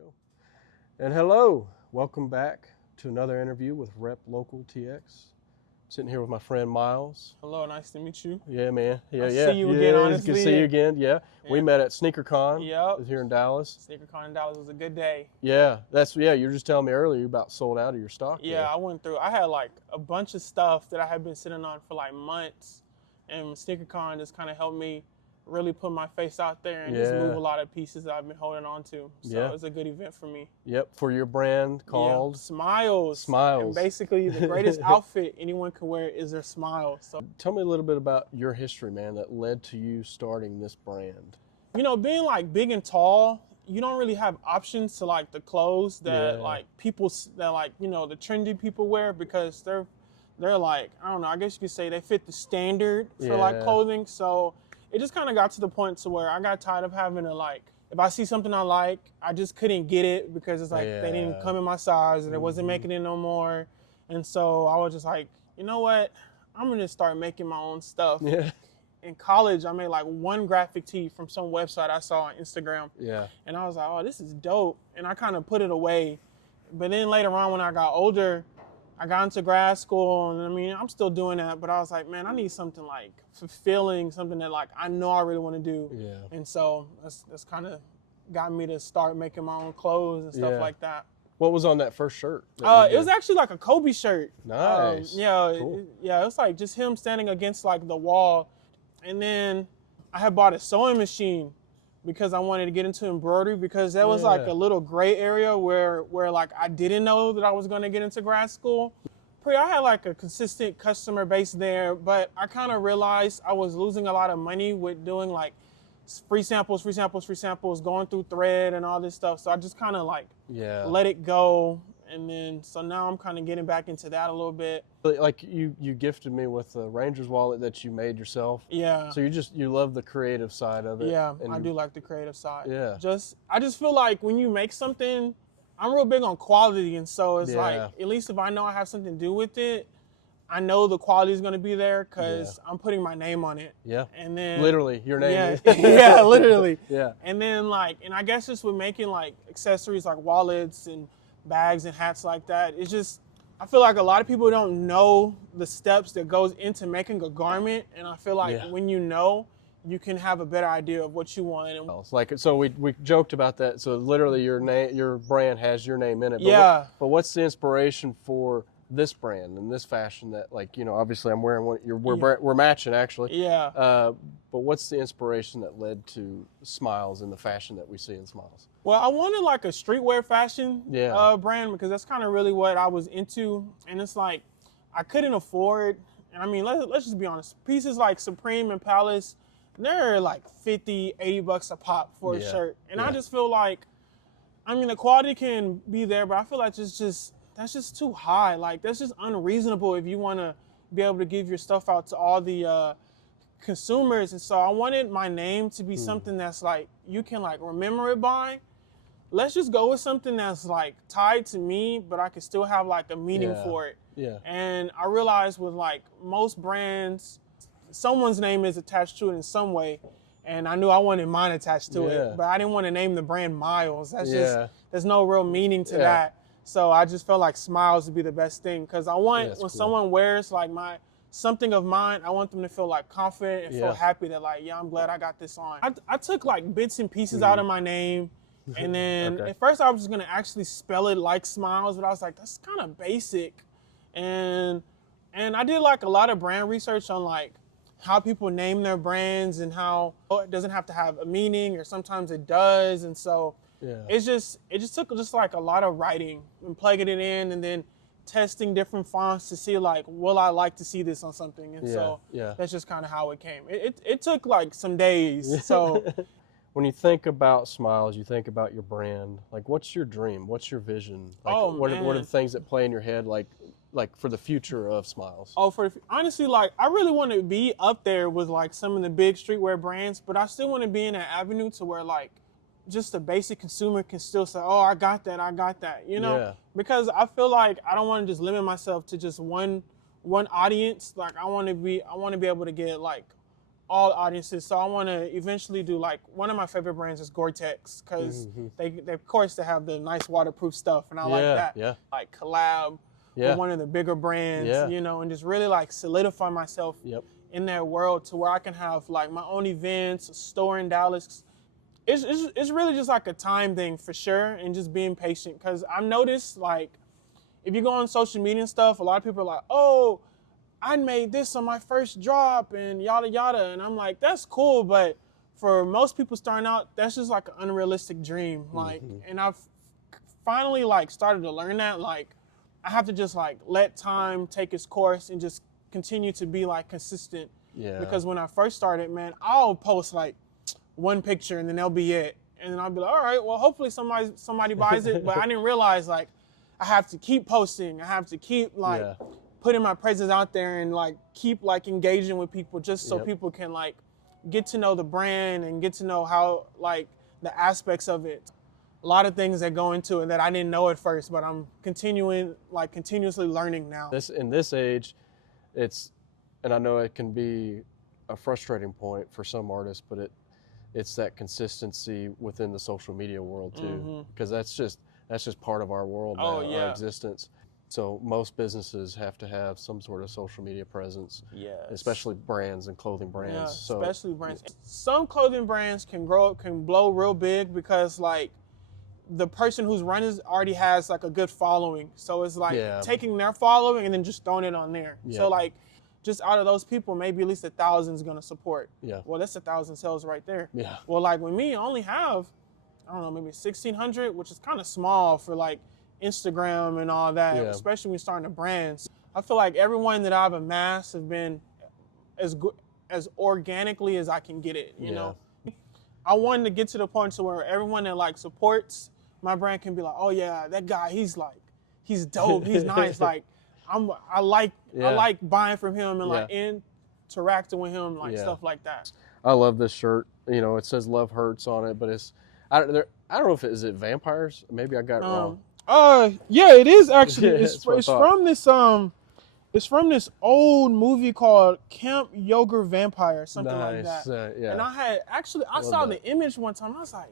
Go. And hello, welcome back to another interview with RepLocalTX. Sitting here with my friend Myles. Hello, nice to meet you. Yeah, man. Yeah, I'll see you again, honestly. Good to see you again. Yeah. We met at SneakerCon. Yep. Here in Dallas. SneakerCon in Dallas was a good day. Yeah, you were just telling me earlier you about sold out of your stock. Yeah, I had like a bunch of stuff that I had been sitting on for like months, and SneakerCon just kind of helped me really put my face out there and just move a lot of pieces that I've been holding on to. So it was a good event for me. Yep, for your brand called SMYLS. SMYLS. And basically the greatest outfit anyone can wear is their smile. So tell me a little bit about your history, man, that led to you starting this brand. You know, being like big and tall, you don't really have options to like the clothes that like people that like, you know, the trendy people wear, because they're like, I don't know, I guess you could say they fit the standard for like clothing. So it just kind of got to the point to where I got tired of having to like, if I see something I like, I just couldn't get it because it's like they didn't come in my size and it wasn't making it no more. And so I was just like, you know what? I'm gonna start making my own stuff. Yeah. In college, I made like one graphic tee from some website I saw on Instagram. Yeah. And I was like, oh, this is dope. And I kind of put it away. But then later on, when I got older, I got into grad school, and I mean, I'm still doing that, but I was like, man, I need something like fulfilling, something that like I know I really want to do. Yeah. And so that's kind of got me to start making my own clothes and stuff like that. What was on that first shirt? It was actually like a Kobe shirt. Nice. Cool. It was like just him standing against like the wall. And then I had bought a sewing machine because I wanted to get into embroidery, because that was like a little gray area where like I didn't know that I was going to get into grad school. I had like a consistent customer base there, but I kind of realized I was losing a lot of money with doing like free samples, going through thread and all this stuff. So I just kind of like let it go. And then, so now I'm kind of getting back into that a little bit. Like you gifted me with a Ranger's wallet that you made yourself. Yeah. So you love the creative side of it. Yeah, and I do like the creative side. Yeah. I just feel like when you make something, I'm real big on quality. And so it's like, at least if I know I have something to do with it, I know the quality is going to be there because I'm putting my name on it. Yeah. And then literally your name. Yeah, literally. Yeah. And then like, and I guess just with making like accessories like wallets and bags and hats like that, it's just, I feel like a lot of people don't know the steps that goes into making a garment, and I feel like when you know, you can have a better idea of what you want. And like, so we joked about that. So literally your brand has your name in it. But but what's the inspiration for this brand and this fashion that, like, you know, obviously I'm wearing one, we're matching actually. Yeah. But what's the inspiration that led to SMYLS and the fashion that we see in SMYLS? Well, I wanted like a streetwear fashion brand, because that's kind of really what I was into. And it's like, I couldn't afford, and I mean, let's just be honest, pieces like Supreme and Palace, they're like 50, 80 bucks a pop for a shirt. And I just feel like, I mean, the quality can be there, but I feel like that's just too high. Like, that's just unreasonable if you want to be able to give your stuff out to all the consumers. And so I wanted my name to be something that's like, you can like remember it by. Let's just go with something that's like tied to me, but I can still have like a meaning for it. Yeah. And I realized with like most brands, someone's name is attached to it in some way. And I knew I wanted mine attached to it, but I didn't want to name the brand Myles. That's just, there's no real meaning to that. So I just felt like SMYLS would be the best thing, because I want when someone wears like something of mine, I want them to feel like confident and feel happy that like, I'm glad I got this on. I took like bits and pieces out of my name. And then at first I was just gonna actually spell it like SMYLS, but I was like, that's kind of basic. And I did like a lot of brand research on like how people name their brands and how it doesn't have to have a meaning, or sometimes it does. And so it just took just like a lot of writing and plugging it in, and then testing different fonts to see like, will I like to see this on something? And so that's just kind of how it came. It took like some days. So when you think about SMYLS, you think about your brand. Like, what's your dream? What's your vision? Like, what are the things that play in your head, like for the future of SMYLS? Honestly, like, I really want to be up there with like some of the big streetwear brands, but I still want to be in an avenue to where like just the basic consumer can still say, oh, I got that, you know? Because I feel like I don't want to just limit myself to just one audience. Like, I want to be able to get like all audiences. So I want to eventually do like, one of my favorite brands is Gore-Tex, because they of course they have the nice waterproof stuff, and I like that. Yeah. Like collab with one of the bigger brands, you know, and just really like solidify myself in that world to where I can have like my own events, a store in Dallas. It's really just like a time thing for sure, and just being patient, because I've noticed like if you go on social media and stuff, a lot of people are like, oh, I made this on my first drop and yada yada, and I'm like, that's cool, but for most people starting out, that's just like an unrealistic dream. Like, and I've finally like started to learn that like I have to just like let time take its course and just continue to be like consistent. Because when I first started, man, I'll post like one picture and then that'll be it, and then I'll be like, all right, well, hopefully somebody buys it. But I didn't realize like I have to keep posting, I have to keep like putting my presence out there, and like keep like engaging with people, just so people can like get to know the brand and get to know how like the aspects of it. A lot of things that go into it that I didn't know at first, but I'm continuously learning now. In this age, and I know it can be a frustrating point for some artists, but it's that consistency within the social media world too, because that's just part of our world now, our existence. So most businesses have to have some sort of social media presence, especially brands and clothing brands. Yeah, so, especially brands. Some clothing brands can blow real big, because like the person who's running already has like a good following. So it's like taking their following and then just throwing it on there. So like just out of those people, maybe at least 1,000 is gonna support. Well, that's 1,000 sales right there. Well, like with me, I only have, I don't know, maybe 1,600, which is kind of small for like Instagram and all that, especially when you're starting a brand. I feel like everyone that I've amassed have been as organically as I can get it, you know? I wanted to get to the point to where everyone that like supports my brand can be like, oh yeah, that guy, he's dope, he's nice, like I like buying from him and like interacting with him, like stuff like that. I love this shirt. You know, it says "Love Hurts" on it, but I don't know if is it vampires? Maybe I got it wrong. Yeah, it is actually. It's from this old movie called Camp Yoga Vampire, something like that. And I saw the image one time. I was like,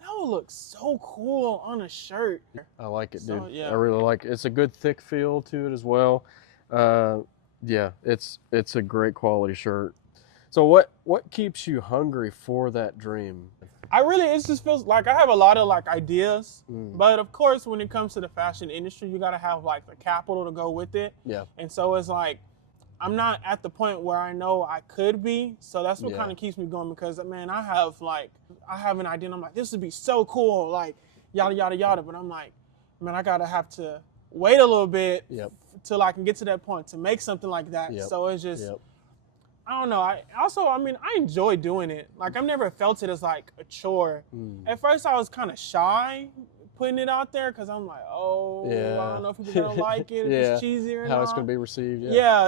that would look so cool on a shirt. I like it, dude. I really like it. It's a good thick feel to it as well. It's a great quality shirt. So what keeps you hungry for that dream? It just feels like I have a lot of like ideas, but of course when it comes to the fashion industry, you gotta have like the capital to go with it. And so it's like, I'm not at the point where I know I could be. So that's what kind of keeps me going, because man, I have an idea and I'm like, this would be so cool, like yada, yada, yada. But I'm like, man, I gotta have to wait a little bit till I can get to that point to make something like that. So it's just, I don't know. I enjoy doing it. Like I've never felt it as like a chore. At first I was kind of shy putting it out there, because I'm like, I don't know if people don't like it, if it's cheesy or not. How it's going to be received.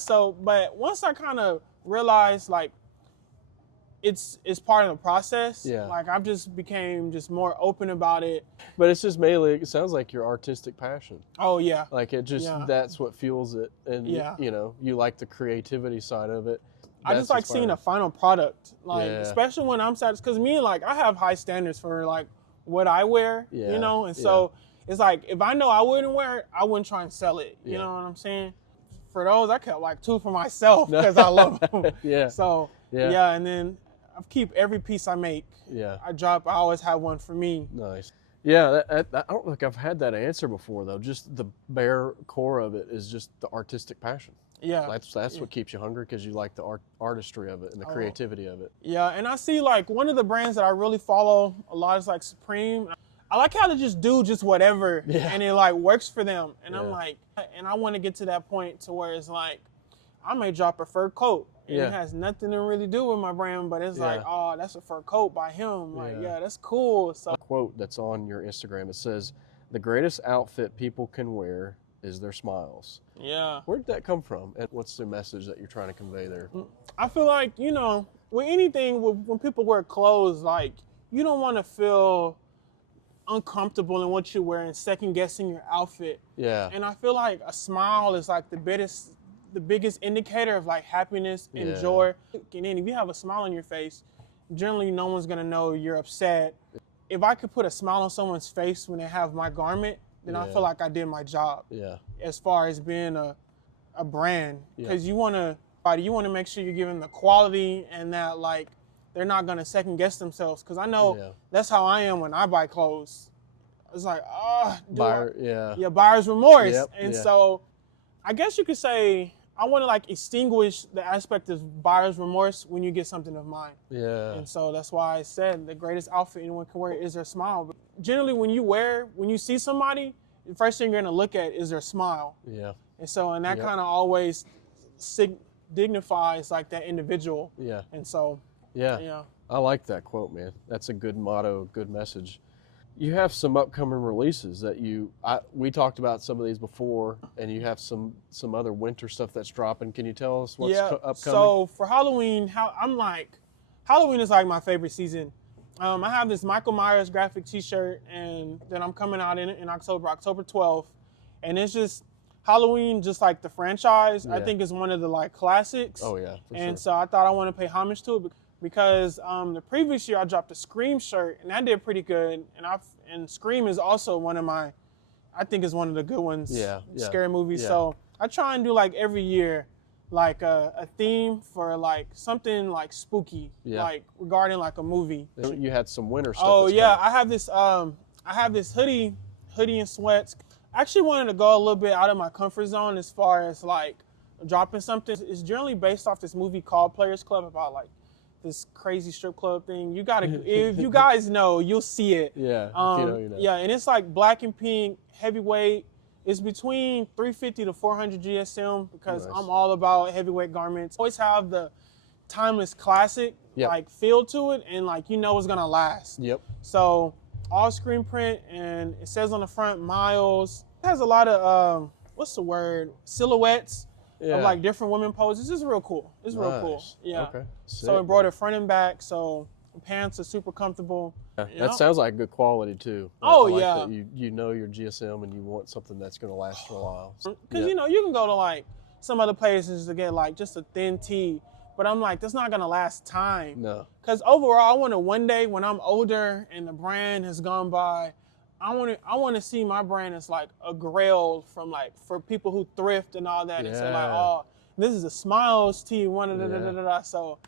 So, but once I kind of realized like it's part of the process, like I've just became more open about it. But it's just mainly, it sounds like your artistic passion. Like it just, that's what fuels it. And you know, you like the creativity side of it. I just like seeing a final product, like especially when I'm satisfied, because me, like I have high standards for like what I wear, you know, and so it's like if I know I wouldn't wear it, I wouldn't try and sell it. You know what I'm saying? For those, I kept like 2 for myself because I love them. So and then I keep every piece I make. I always have one for me. Nice. Yeah, I don't think I've had that answer before though. Just the bare core of it is just the artistic passion. That's what keeps you hungry, because you like the artistry of it and the creativity of it. And I see like one of the brands that I really follow a lot is like Supreme. I like how they just do just whatever and it like works for them. And I'm like, and I want to get to that point to where it's like, I may drop a fur coat and it has nothing to really do with my brand, but it's like, oh, that's a fur coat by him. Like, that's cool. So a quote that's on your Instagram, it says, "The greatest outfit people can wear is their smiles." Where did that come from, and what's the message that you're trying to convey there? I feel like, you know, with anything, when people wear clothes, like you don't want to feel uncomfortable in what you're wearing, second guessing your outfit. And I feel like a smile is like the the biggest indicator of like happiness and joy. And then if you have a smile on your face, generally no one's gonna know you're upset. If I could put a smile on someone's face when they have my garment, then I feel like I did my job. As far as being a brand, because you want to make sure you're giving the quality and that like they're not gonna second guess themselves. Because I know that's how I am when I buy clothes. It's like, buyer's remorse. So I guess you could say I want to like extinguish the aspect of buyer's remorse when you get something of mine. And so that's why I said the greatest outfit anyone can wear is their smile. But generally, when you see somebody, the first thing you're gonna look at is their smile. And so, and that kind of always dignifies like that individual. And so, I like that quote, man. That's a good motto, good message. You have some upcoming releases that we talked about some of these before, and you have some other winter stuff that's dropping. Can you tell us what's upcoming? So for Halloween, Halloween is like my favorite season. I have this Michael Myers graphic T-shirt, and then I'm coming out in October 12th, and it's just Halloween, just like the franchise. I think is one of the like classics. Oh yeah, and so I thought I want to pay homage to it. Because the previous year I dropped a Scream shirt and that did pretty good, and Scream is also one of the good ones. Scary movies. So I try and do like every year, like a theme for like something like spooky, like regarding like a movie. You had some winter stuff. Oh yeah, I have this hoodie and sweats. I actually wanted to go a little bit out of my comfort zone as far as like dropping something. It's generally based off this movie called Players Club about like this crazy strip club thing. You gotta, if you guys know, you'll see it. If you know, you know. Yeah, and it's like black and pink, heavyweight. It's between 350 to 400 GSM because I'm all about heavyweight garments. Always have the timeless classic like feel to it, and like you know it's gonna last. So all screen print, and it says on the front Myles. It has a lot of silhouettes. Of like different women poses. It's real cool. It's real cool. Okay. So embroidered front and back. So the pants are super comfortable. That sounds like good quality too. Oh I like yeah. That you know your GSM and you want something that's going to last for a while. Because you know you can go to like some other places to get like just a thin tee, but I'm like that's not gonna last time. No. Because overall, I want to one day when I'm older and the brand has gone by, I want to see my brand as like a grail from like for people who thrift and all that and say like, oh, this is a SMYLS tee,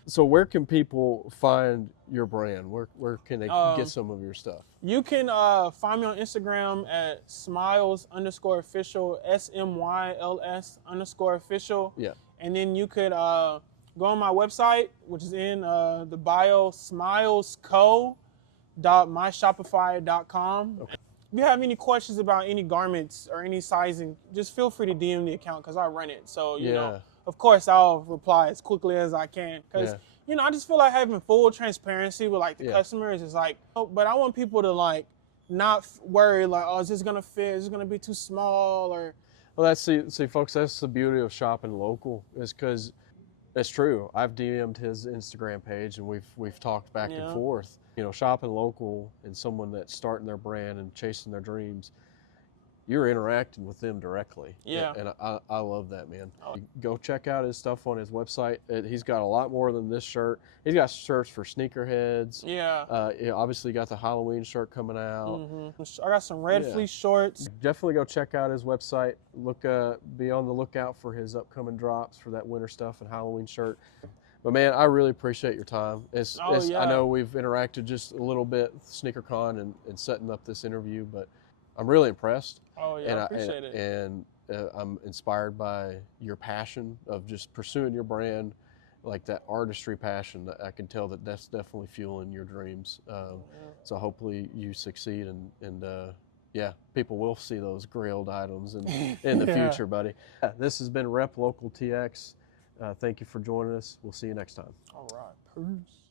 So where can people find your brand? Where can they get some of your stuff? You can find me on Instagram at SMYLS_official, SMYLS_official. And then you could go on my website, which is in the bio, smylesco.myshopify.com. If you have any questions about any garments or any sizing, just feel free to DM the account because I run it. So, you know, of course, I'll reply as quickly as I can because, you know, I just feel like having full transparency with like the customers is like, but I want people to like not worry like, oh, is this going to fit? Is it going to be too small? Or well, see, folks, that's the beauty of shopping local is because it's true. I've DM'd his Instagram page and we've talked back and forth. You know, shopping local and someone that's starting their brand and chasing their dreams, you're interacting with them directly. And I love that, man. Go check out his stuff on his website. He's got a lot more than this shirt. He's got shirts for sneakerheads. Obviously got the Halloween shirt coming out. I got some red fleece shorts. Definitely go check out his website. Be on the lookout for his upcoming drops for that winter stuff and Halloween shirt. But man, I really appreciate your time. I know we've interacted just a little bit with SneakerCon and setting up this interview, but I'm really impressed. Oh yeah, I appreciate it. And I'm inspired by your passion of just pursuing your brand, like that artistry passion. That I can tell that's definitely fueling your dreams. So hopefully you succeed and people will see those grailed items in the future, buddy. This has been RepLocalTX. Thank you for joining us. We'll see you next time. All right. Peace.